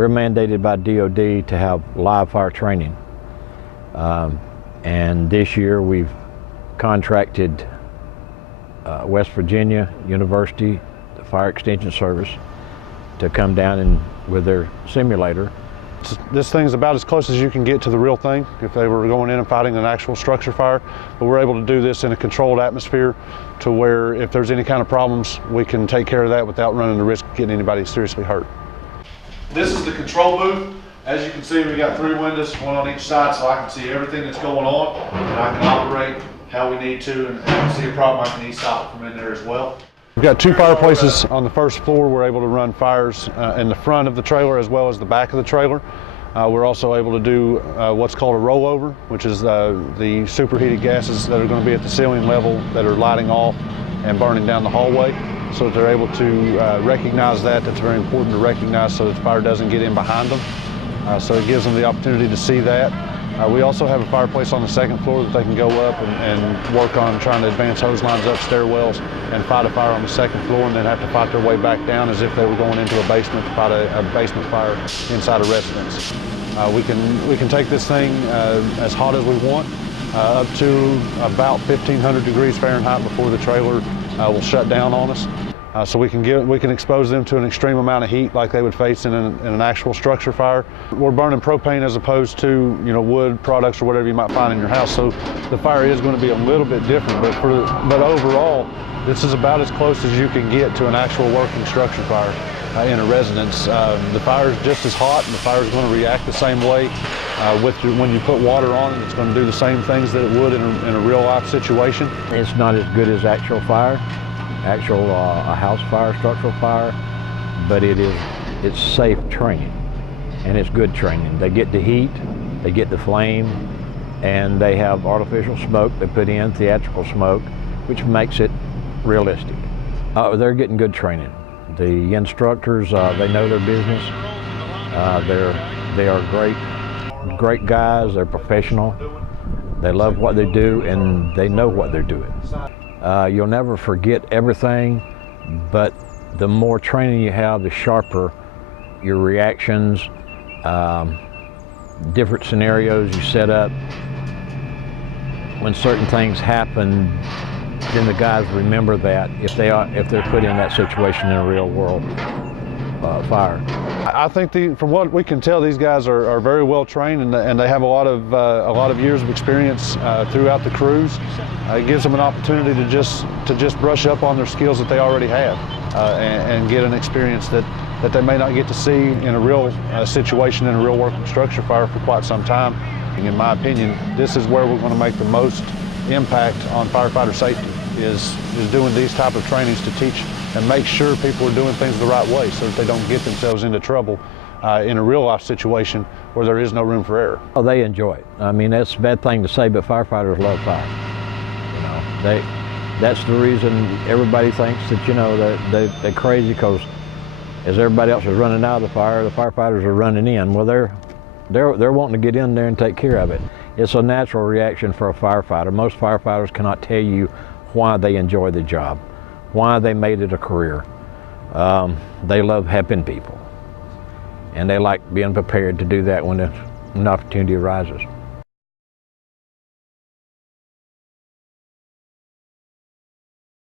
We're mandated by DOD to have live fire training. And this year we've contracted West Virginia University, the Fire Extension Service, to come down with their simulator. This thing's about as close as you can get to the real thing if they were going in and fighting an actual structure fire. But we're able to do this in a controlled atmosphere to where if there's any kind of problems, we can take care of that without running the risk of getting anybody seriously hurt. This is the control booth. As you can see, we got 3 windows, 1 on each side, so I can see everything that's going on, and I can operate how we need to, and if I see a problem, I can e-stop it from in there as well. We've got 2 fireplaces on the first floor. We're able to run fires in the front of the trailer as well as the back of the trailer. We're also able to do what's called a rollover, which is the superheated gases that are going to be at the ceiling level that are lighting off and burning down the hallway. So that they're able to recognize that. That's very important to recognize so that the fire doesn't get in behind them. So it gives them the opportunity to see that. We also have a fireplace on the 2nd floor that they can go up and work on trying to advance hose lines up stairwells and fight a fire on the 2nd floor, and then have to fight their way back down as if they were going into a basement to fight a basement fire inside a residence. We can take this thing as hot as we want, up to about 1,500 degrees Fahrenheit before the trailer will shut down on us. So we can expose them to an extreme amount of heat like they would face in an actual structure fire. We're burning propane as opposed to wood products or whatever you might find in your house. So the fire is going to be a little bit different, but overall, this is about as close as you can get to an actual working structure fire in a residence. The fire is just as hot, and the fire is going to react the same way. When you put water on it, it's going to do the same things that it would in a real life situation. It's not as good as actual fire. A house fire, structural fire, but it's safe training, and it's good training. They get the heat, they get the flame, and they have artificial smoke they put in, theatrical smoke, which makes it realistic. They're getting good training. The instructors, they know their business. They are great guys. They're professional. They love what they do, and they know what they're doing. You'll never forget everything, but the more training you have, the sharper your reactions, different scenarios you set up. When certain things happen, then the guys remember that if they're put in that situation in a real world fire. I think from what we can tell, these guys are very well trained, and they have a lot of years of experience throughout the crews. It gives them an opportunity to just brush up on their skills that they already have and get an experience that they may not get to see in a real situation in a real working structure fire for quite some time. In my opinion, this is where we're going to make the most impact on firefighter safety, is doing these type of trainings to teach and make sure people are doing things the right way so that they don't get themselves into trouble in a real life situation where there is no room for error. Oh, they enjoy it. I mean, that's a bad thing to say, but firefighters love fire. That's the reason everybody thinks that they're crazy, because as everybody else is running out of the firefighters are running in. Well, they're wanting to get in there and take care of it. It's a natural reaction for a firefighter. Most firefighters cannot tell you why they enjoy the job, why they made it a career. They love helping people, and they like being prepared to do that when an opportunity arises.